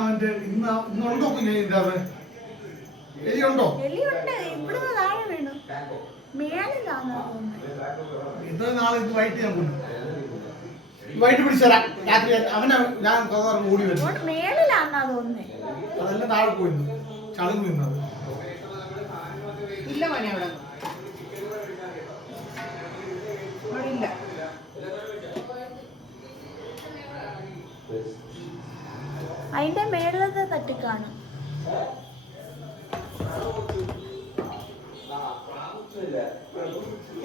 അവന്റെ ഇന്നുണ്ടോ കുഞ്ഞെ ഇതിന്റെ അത് എലിയുണ്ടോ? എലിയുണ്ട്. ഇവിടുന്ന് താഴെ വീണു. മേളിലാണോ? ഇത് നാളെ ഇത് വൈകിട്ട് ഞാൻ കൊണ്ടു വൈകിട്ട് പിടിച്ചുതരാം. രാത്രി അവനെ ഞാൻ ഓടി വരും. മേളിലാന്നാ തോന്നുന്നേ. അതെല്ലാം താഴെ പോയിരുന്നു ചളുങ്ങി നിന്നത്. ഇല്ല മോനെ അവിടെ ഇല്ല. അതിന്റെ മേളിലത്തെ തട്ടിക്കാണും.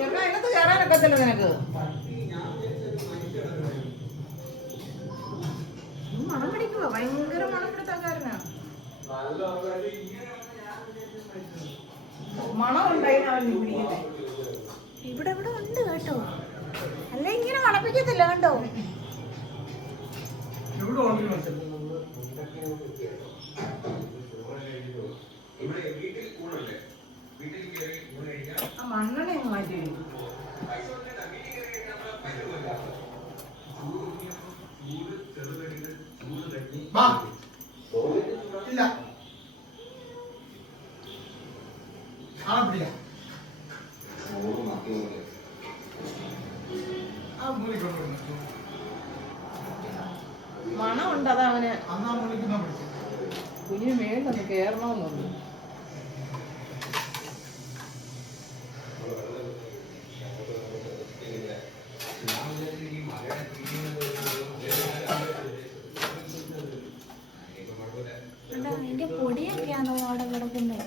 എവിടെ അതിനകത്ത് കയറാനൊക്കത്തില്ല നിനക്ക്. മണം പിടിക്കുവോ? ഭയങ്കര മണം പിടുത്തക്കാരനാ. മണം ഉണ്ടായിരുന്നു അവൻ പിടിക്കുന്നത്. ഇവിടെ ഇവിടെ ഉണ്ട് കേട്ടോ. അല്ല ഇങ്ങനെ മണപ്പിക്കത്തില്ല കണ്ടോ. ആ മണ്ണെണ്ണ മാറ്റി ഇല്ല പിടിക്കാം. മണം ഉണ്ട്. അതാ അവന് അന്നാ മുളിക്കുന്ന പിടിച്ചു. കുഞ്ഞിന് മേളിലൊന്ന് കയറണമെന്നുള്ളു. അതിന്റെ പൊടിയൊക്കെയാണോ അവിടെ കിടക്കുന്നത്?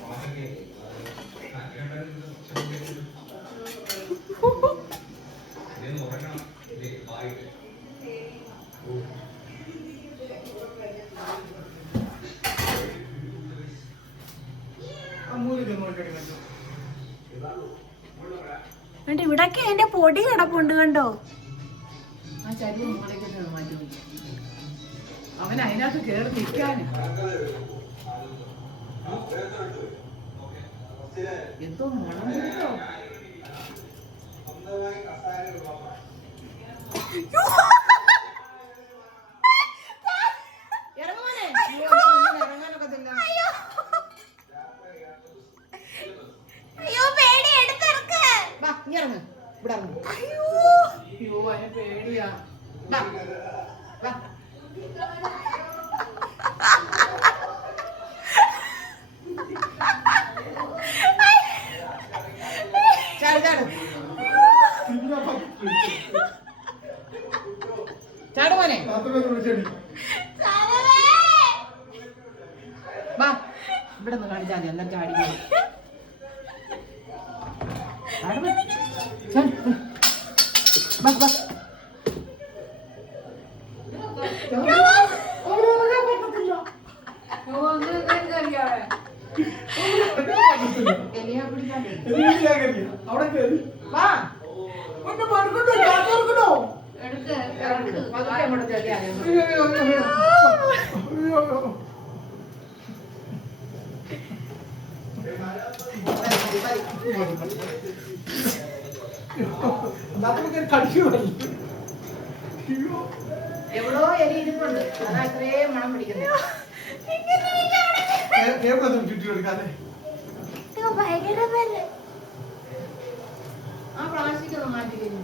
ഇവിടൊക്കെ അതിന്റെ പൊടി കിടപ്പുണ്ട് കണ്ടോ. ആ ചരി മൂലയ്ക്ക് മാറ്റി അവൻ അതിനകത്ത് കയറി നിൽക്കാന് എന്തോ മണം കിട്ടോ. ഇറങ്ങാനൊക്കത്തില്ല. ഇറങ്ങ് ഇവിടെ ഇറങ്ങ്. അയ്യോ അതിന് പേടിയാ. ചാട് ചാട് ചാട് മോനെ. വാ ഇവിടെ നിന്ന് കാണിച്ചാൽ മതി. എന്നിട്ട് ചാടി എവിടോ എലി ഇരുന്നുണ്ട്. അതാ ഇത്രയും മണം പിടിക്കുന്നത്. ആ പ്ലാസ്റ്റിക് ഒന്ന് മാറ്റി കഴിഞ്ഞു.